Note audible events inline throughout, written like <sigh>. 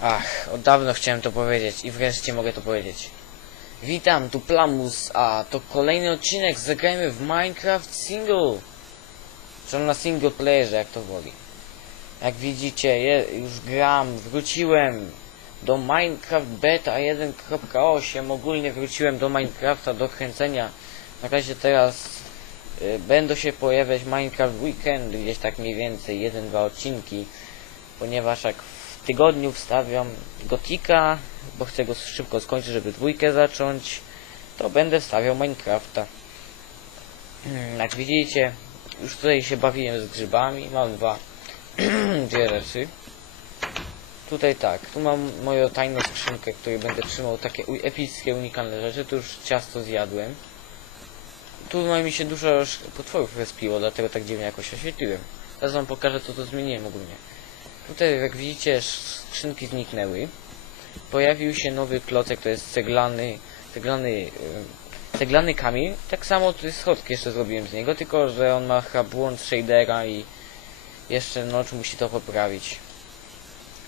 Ach, od dawno chciałem to powiedzieć i wreszcie mogę to powiedzieć. Witam, tu Plamus, a to kolejny odcinek Zagrajmy w Minecraft Single. Czy na single playerze, jak to woli. Jak widzicie, je, już gram, wróciłem do Minecraft Beta 1.8. Ogólnie wróciłem do Minecrafta do kręcenia. Na razie teraz y, będą się pojawiać Minecraft Weekend, gdzieś tak mniej więcej, jeden, dwa odcinki. Ponieważ jak tygodniu wstawiam Gotika, bo chcę go szybko skończyć, żeby dwójkę zacząć, to będę wstawiał Minecrafta. Mm, Jak widzicie, już tutaj się bawiłem z grzybami, mam dwa <clears throat> dwie rzeczy. Tutaj tak, tu mam moją tajną skrzynkę, w której będę trzymał takie epickie, unikalne rzeczy, tu już ciasto zjadłem. Tu no, mi się dużo potworów respiło, dlatego tak dziwnie jakoś oświetliłem. Teraz wam pokażę co to zmieniłem ogólnie. Tutaj jak widzicie skrzynki zniknęły. Pojawił się nowy klocek, to jest ceglany, ceglany, yy, ceglany kamień. Tak samo tu schodki jeszcze zrobiłem z niego, tylko że on ma chyba błąd shadera i jeszcze Notch musi to poprawić.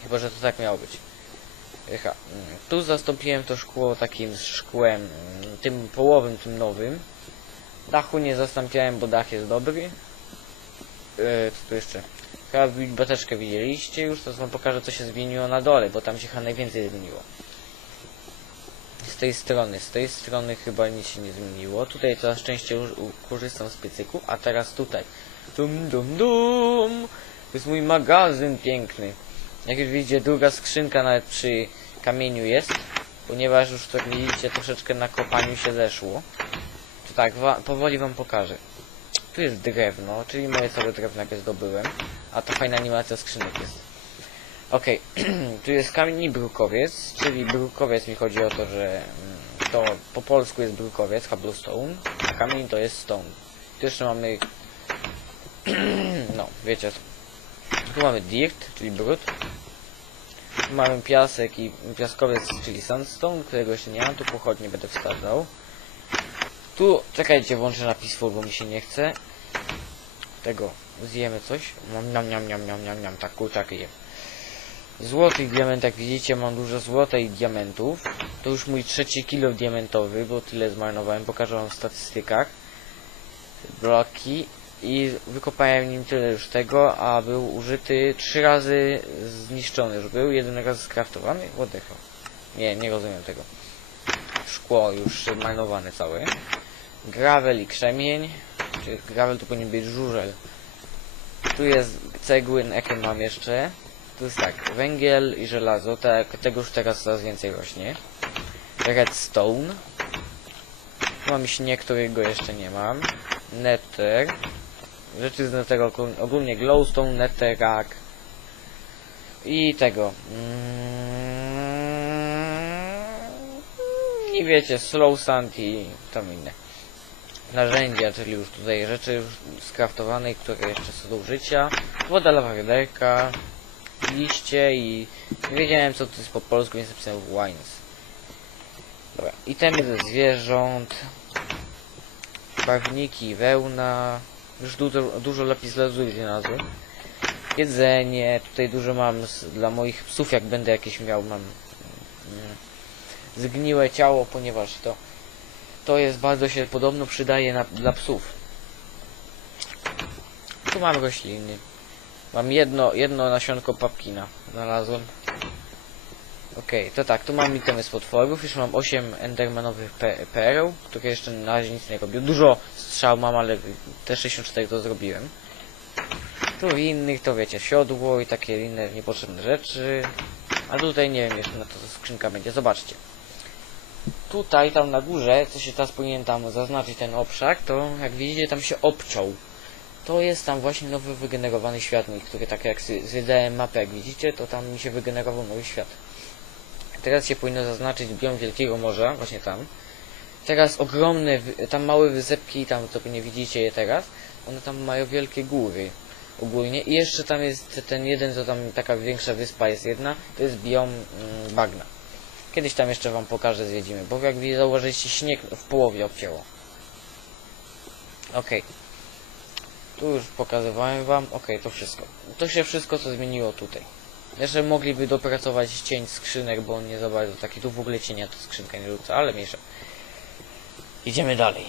Chyba, że to tak miało być. Echa. mm, Tu zastąpiłem to szkło takim szkłem, mm, tym połowym, tym nowym. Dachu nie zastąpiałem, bo dach jest dobry. Eee, co tu jeszcze? Chyba biblioteczkę widzieliście już, to wam pokażę co się zmieniło na dole, bo tam się chyba najwięcej zmieniło. Z tej strony, z tej strony chyba nic się nie zmieniło. Tutaj coraz częściej korzystam z piecyku, a teraz tutaj. Dum dum dum! To jest mój magazyn piękny. Jak już widzicie, druga skrzynka nawet przy kamieniu jest, ponieważ już tak widzicie troszeczkę na kopaniu się zeszło. To tak, powoli wam pokażę. Tu jest drewno, czyli moje całe drewno jakie zdobyłem, a to fajna animacja skrzynek jest. Okej, <clears throat> tu jest kamień i brukowiec, czyli brukowiec mi chodzi o to, że mm, to po polsku jest brukowiec, cobblestone, a kamień to jest stone. Tu jeszcze mamy, <clears throat> no wiecie, tu mamy dirt, czyli brud. Tu mamy piasek i piaskowiec, czyli sandstone, którego jeszcze nie mam, tu pochodnie będę wsadzał. Tu, czekajcie, włączę napis, bo mi się nie chce. Tego, zjemy coś. Mam niam, niam, niam, niam, niam, niam, tak, kurczak je. Złoty diament, jak widzicie, mam dużo złota i diamentów. To już mój trzeci kilo diamentowy, bo tyle zmarnowałem, pokażę wam w statystykach. Bloki i wykopałem nim tyle już tego, a był użyty trzy razy zniszczony już był, jeden raz skraftowany, hell. Nie, nie rozumiem tego. Szkło już marnowane całe. Gravel i krzemień. Gravel to powinien być żurzel. Tu jest cegły, jakie mam jeszcze. Tu jest tak, węgiel i żelazo, tak, tego już teraz coraz więcej rośnie. Redstone. Tu mam śnieg, którego jeszcze nie mam. Nether. Rzeczy z Nether ogól- ogólnie glowstone, netterak. I tego. Mm, I wiecie, slow sand i tam inne. Narzędzia, czyli już tutaj rzeczy już skraftowane, które jeszcze są do użycia. Woda lawa wiaderka, liście i nie wiedziałem co to jest po polsku, więc napisałem wines. Dobra, itemy ze zwierząt, barwniki, wełna, już dużo, dużo lapis lazuli znalazłem. Jedzenie, tutaj dużo mam z, dla moich psów, jak będę jakieś miał, mam mm, zgniłe ciało, ponieważ to to jest bardzo się podobno przydaje na, dla psów. Tu mam rośliny. Mam jedno, jedno nasionko papkina. Znalazłem. Okej, to tak, tu mam itemy z potworów. Już mam 8 endermanowych pe pereł, które jeszcze na razie nic nie robią. Dużo strzał mam, ale te 64 to zrobiłem. Tu innych to wiecie, siodło i takie inne niepotrzebne rzeczy. A tutaj nie wiem jeszcze na to skrzynka będzie, zobaczcie. Tutaj, tam na górze, co się teraz powinien tam zaznaczyć ten obszar, to jak widzicie tam się obciął. To jest tam właśnie nowy wygenerowany światnik, który tak jak zjadałem mapę, jak widzicie, to tam mi się wygenerował nowy świat. Teraz się powinno zaznaczyć biom Wielkiego Morza, właśnie tam. Teraz ogromne, tam małe wysepki, tam to nie widzicie je teraz, one tam mają wielkie góry ogólnie. I jeszcze tam jest ten jeden, co tam taka większa wyspa jest jedna, to jest biom mm, bagna. Kiedyś tam jeszcze wam pokażę, zwiedzimy, bo jak zauważyliście, śnieg w połowie obcięło. Okej. Tu już pokazywałem wam, okej, to wszystko. To się wszystko, co zmieniło tutaj. Jeszcze mogliby dopracować cień skrzynek, bo on nie za bardzo taki. Tu w ogóle cienia to skrzynka nie rzuca, ale mniejsza. Idziemy dalej.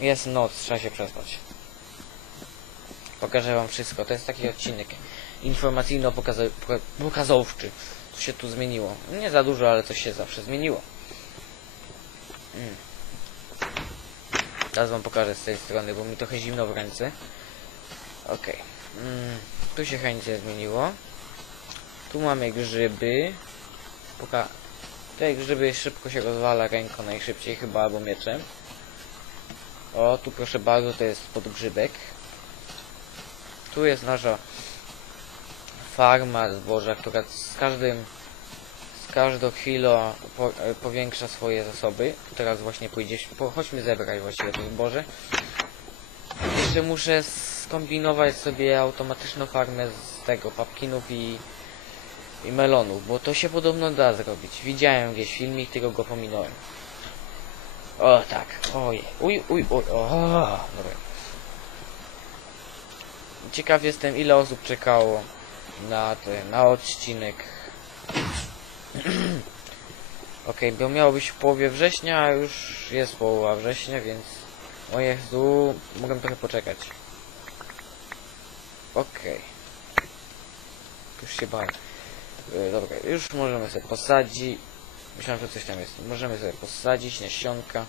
Jest noc, trzeba się przespać. Pokażę wam wszystko. To jest taki odcinek informacyjno-pokazowczy. Się tu zmieniło. Nie za dużo, ale coś się zawsze zmieniło. Mm. Teraz wam pokażę z tej strony, bo mi trochę zimno w ręce. Okej. Mm, tu się chęcie zmieniło. Tu mamy grzyby. Poka te grzyby szybko się rozwala ręką najszybciej chyba, albo mieczem. O, tu proszę bardzo, to jest podgrzybek. Tu jest nasza farma zboża, która z każdym z każdą chwilą po, e, powiększa swoje zasoby. Teraz właśnie pójdzie, po, chodźmy zebrać właściwie to zboże. Jeszcze muszę skombinować sobie automatyczną farmę z tego papkinów i, i melonów, bo to się podobno da zrobić. Widziałem gdzieś filmik, tylko go pominąłem. O tak, ojej, uj, uj, uj, o, dobra. Ciekaw jestem ile osób czekało na ten, na odcinek. <clears throat> Okej, bo miało być w połowie września, a już jest połowa września, więc... O Jezu, mogę trochę poczekać. Okej. Już się bałem. E, Dobra, już możemy sobie posadzić. Myślałem, że coś tam jest. Możemy sobie posadzić nasionka.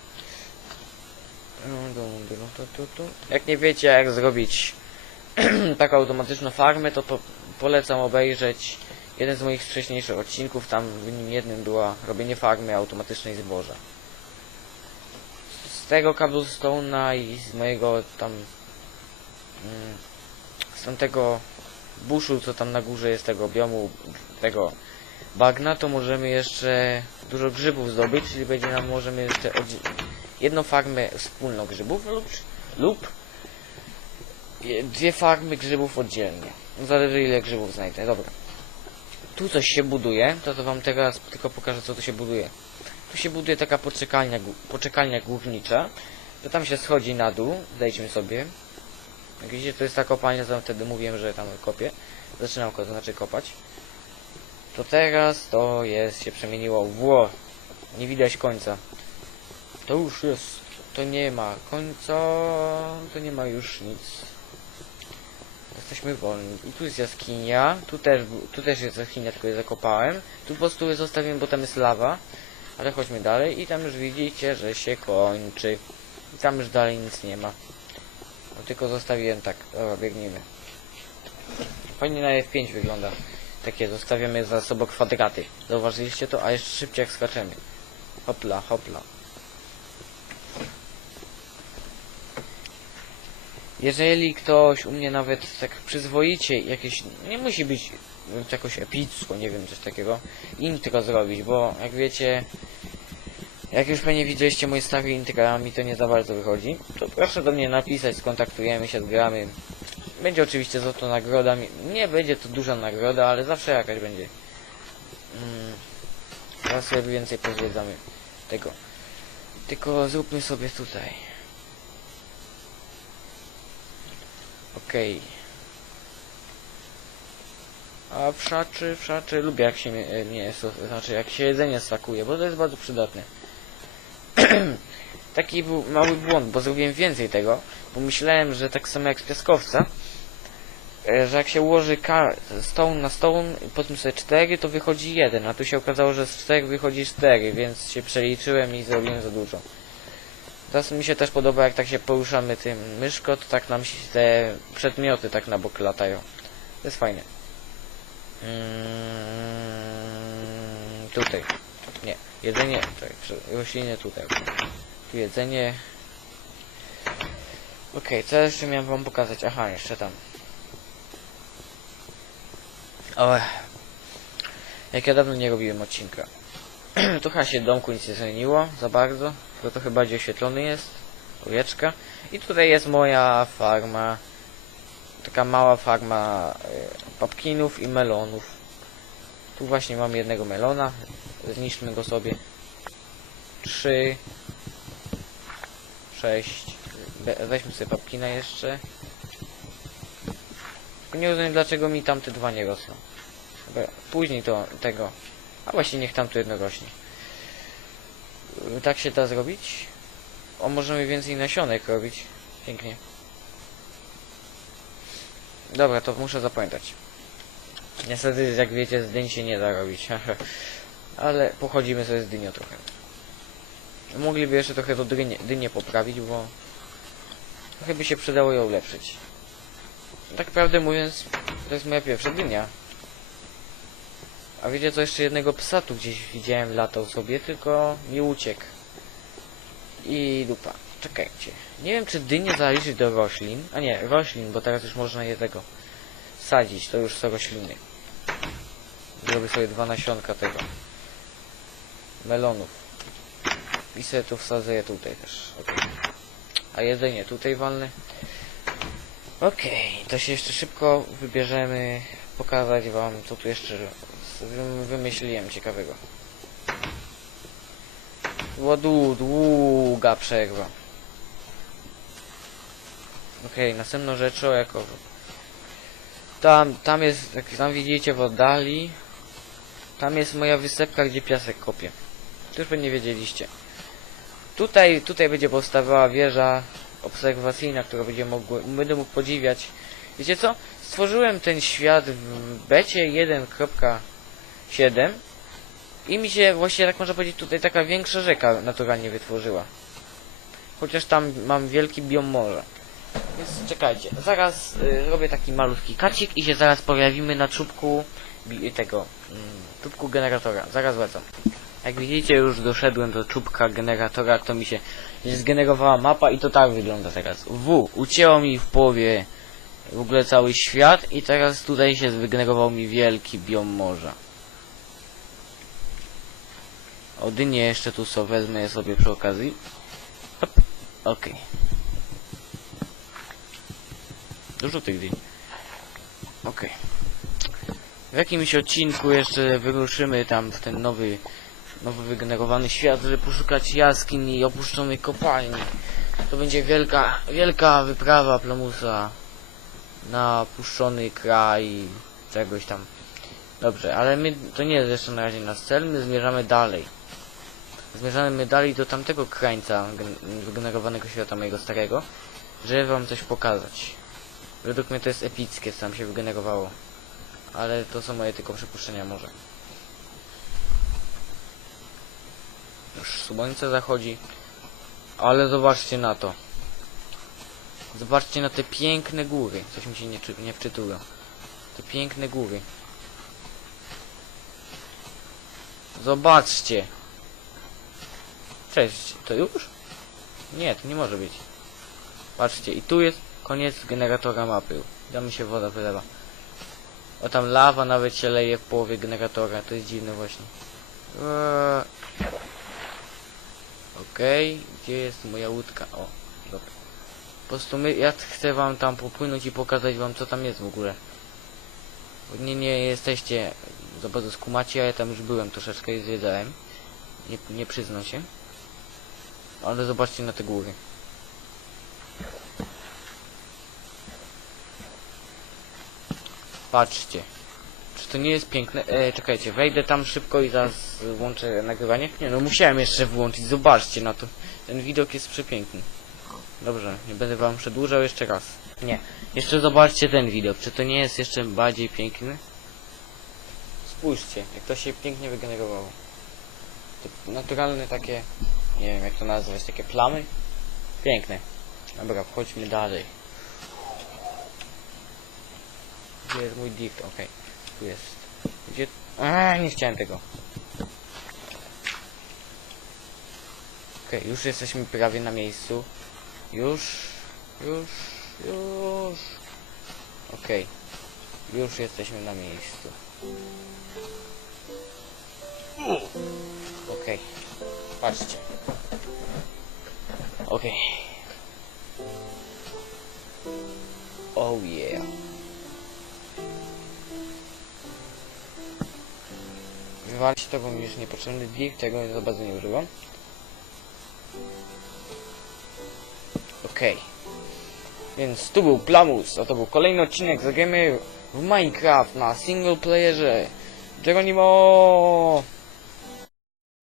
Tu. Jak nie wiecie jak zrobić <clears throat> taką automatyczną farmę, to po, polecam obejrzeć jeden z moich wcześniejszych odcinków. Tam w nim jednym było robienie farmy automatycznej zboża. Z tego cobblestone'a i z mojego tam mm, z tamtego buszu, co tam na górze jest tego biomu, tego bagna, to możemy jeszcze dużo grzybów zdobyć, czyli będzie nam możemy jeszcze jedną farmę wspólną grzybów lub, lub dwie farmy grzybów oddzielnie. Zależy ile grzybów znajdę. Dobra. Tu coś się buduje, to to wam teraz tylko pokażę co tu się buduje. Tu się buduje taka poczekalnia, poczekalnia górnicza. To tam się schodzi na dół, zejdźmy sobie. Jak widzicie to jest ta kopalnia, co wtedy mówiłem, że tam kopię. Zaczynam to znaczy kopać. To teraz to jest, się przemieniło w War. Nie widać końca. To już jest. To nie ma końca. To nie ma już nic. Jesteśmy wolni. I tu jest jaskinia. Tu też, tu też jest jaskinia, tylko je zakopałem. Tu po prostu je zostawiłem, bo tam jest lawa. Ale chodźmy dalej i tam już widzicie, że się kończy. I tam już dalej nic nie ma. No tylko zostawiłem tak. Biegniemy. Fajnie na F5 wygląda. Takie zostawiamy za sobą kwadraty. Zauważyliście to? A jeszcze szybciej jak skaczemy. Hopla, hopla. Jeżeli ktoś u mnie nawet tak przyzwoicie jakieś, nie musi być jakoś epicko, nie wiem, coś takiego, intro zrobić, bo jak wiecie, jak już pewnie widzieliście moje stare intra, mi to nie za bardzo wychodzi, to proszę do mnie napisać, skontaktujemy się, zgramy. Będzie oczywiście za to nagroda, nie będzie to duża nagroda, ale zawsze jakaś będzie. Mm, teraz sobie więcej pozwiedzamy tego. Tylko zróbmy sobie tutaj. Okej. A wszaczy, wszaczy, lubię jak się mie- nie, so- znaczy jak się jedzenie sakuje, bo to jest bardzo przydatne. <clears throat> Taki był mały błąd, bo zrobiłem więcej tego, bo myślałem, że tak samo jak z piaskowca, e, że jak się ułoży stone na stone, potem sobie cztery, to wychodzi jeden, a tu się okazało, że z czterech wychodzi cztery, więc się przeliczyłem i zrobiłem za dużo. Teraz mi się też podoba, jak tak się poruszamy tym myszko, to tak nam się te przedmioty tak na bok latają. To jest fajne. Mm, tutaj. Nie, jedzenie, prze- rośliny tutaj. Tu jedzenie. Okej, co jeszcze miałem wam pokazać? Aha, jeszcze tam. O, jak ja dawno nie robiłem odcinka. <clears throat> tu chyba się domku nic nie zmieniło za bardzo, tylko trochę bardziej oświetlony jest. Owieczka. I tutaj jest moja farma. Taka mała farma y, papkinów i melonów. Tu właśnie mam jednego melona. Zniszczmy go sobie. Trzy. Sześć. We- Weźmy sobie papkina jeszcze. Nie rozumiem dlaczego mi tamte dwa nie rosną. Chyba później to tego. A właśnie niech tam tu jedno rośnie. Tak się da zrobić. O, możemy więcej nasionek robić. Pięknie. Dobra, to muszę zapamiętać. Niestety, jak wiecie, z dyń się nie da robić. <laughs> Ale pochodzimy sobie z dynią trochę. Mogliby jeszcze trochę to dynię, dynię poprawić, bo trochę by się przydało ją ulepszyć. Tak prawdę mówiąc, to jest moja pierwsza dynia. A wiecie co, jeszcze jednego psa tu gdzieś widziałem, latał sobie, tylko mi uciekł. I dupa. Czekajcie. Nie wiem, czy dynię zaliczyć do roślin. A nie, roślin, bo teraz już można je tego sadzić. To już są rośliny. Zrobię sobie dwa nasionka tego. Melonów. I sobie tu wsadzę je tutaj też. Okej. A jedzenie tutaj walne. Okej, to się jeszcze szybko wybierzemy. Pokazać wam, co tu jeszcze wymyśliłem ciekawego. Była dłu- długa przerwa. Okej, następną rzeczą jako... Tam, tam jest, jak tam widzicie w oddali, tam jest moja wysepka, gdzie piasek kopię. To już pewnie wiedzieliście. Tutaj, tutaj będzie powstawała wieża obserwacyjna, która będzie mogły, będę mógł podziwiać. Wiecie co? Stworzyłem ten świat w becie 1.7 i mi się właśnie, tak można powiedzieć, tutaj taka większa rzeka naturalnie wytworzyła. Chociaż tam mam wielki biom morza. Więc czekajcie, zaraz y, robię taki malutki kacik i się zaraz pojawimy na czubku tego, mm, czubku generatora. Zaraz wracam. Jak widzicie już doszedłem do czubka generatora, to mi się zgenerowała mapa i to tak wygląda teraz. W, ucięło mi w połowie w ogóle cały świat i teraz tutaj się wygenerował mi wielki biom morza. Odynie jeszcze tu są, wezmę je sobie przy okazji. Hop, okej. Dużo tych dyń. Okej. W jakimś odcinku jeszcze wyruszymy tam w ten nowy, nowy wygenerowany świat, żeby poszukać jaskiń i opuszczonych kopalni. To będzie wielka, wielka wyprawa Plomusa na opuszczony kraj czegoś tam. Dobrze, ale my, to nie jest jeszcze na razie nasz cel, my zmierzamy dalej. Zmierzamy dalej do tamtego krańca gen- wygenerowanego świata mojego starego, żeby wam coś pokazać. Według mnie to jest epickie, co tam się wygenerowało. Ale to są moje tylko przypuszczenia może. Już słońce zachodzi. Ale zobaczcie na to. Zobaczcie na te piękne góry. Coś mi się nie, nie wczytuje. Te piękne góry. Zobaczcie. Cześć, to już? Nie, to nie może być. Patrzcie, i tu jest koniec generatora mapy. Tam mi się woda wylewa. O tam lawa nawet się leje w połowie generatora, to jest dziwne właśnie. Eee. Okej, gdzie jest moja łódka? O, dobra. Po prostu my, ja chcę wam tam popłynąć i pokazać wam co tam jest w ogóle. Nie, nie jesteście za bardzo skumaci, a ja tam już byłem troszeczkę i zwiedzałem. Nie, nie przyznam się. Ale zobaczcie na te góry. Patrzcie. Czy to nie jest piękne? E, czekajcie, wejdę tam szybko i zaraz włączę nagrywanie. Nie no, musiałem jeszcze włączyć, zobaczcie na to. Ten widok jest przepiękny. Dobrze, nie będę wam przedłużał jeszcze raz. Nie, jeszcze zobaczcie ten widok. Czy to nie jest jeszcze bardziej piękny? Spójrzcie, jak to się pięknie wygenerowało. To naturalne takie, nie wiem jak to nazwać, takie plamy. Piękne. Dobra, wchodźmy dalej. Gdzie jest mój dick? Okej, tu jest. Gdzie... A, nie chciałem tego. Okej, już jesteśmy prawie na miejscu. Już, już, już. Okej, już jesteśmy na miejscu. Okej, patrzcie. Okej. Oh yeah. Wywalić to, bo mi już niepotrzebny dick, tego za bardzo nie używam. Okej. Więc tu był Plamus, a to był kolejny odcinek Zagramy w Minecraft na single playerze. Geronimo!